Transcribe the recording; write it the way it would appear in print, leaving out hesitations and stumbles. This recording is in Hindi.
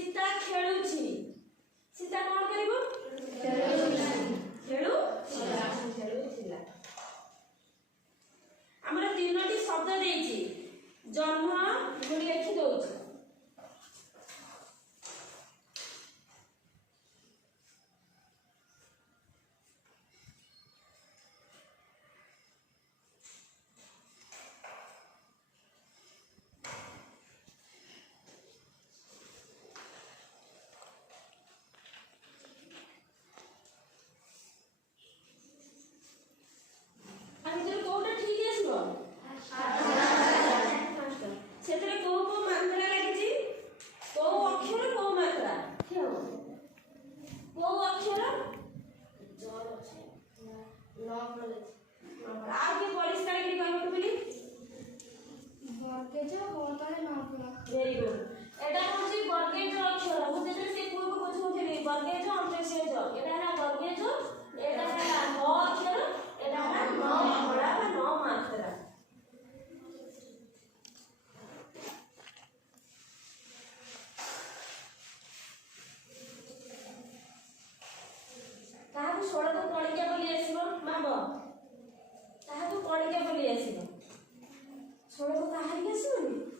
सीता खेलुछि सीता कौन करिवो खेलुथिला हमर तीनोटी शब्द देछि जन्म गुण लिखि दउछि वेरी गुड एटा होची वर्गेज अक्षर मु जेते से कोइ को बुझौथिली वर्गेज अंतसेज एटा है वर्गेज एटा है न अक्षर एटा है न बड़ा बा न मात्रा ताहा को सोडा तो कणिका बोली आसीबो माबो ताहा को कणिका बोली आसीबो सोडा तो ताहारी आसीबोनी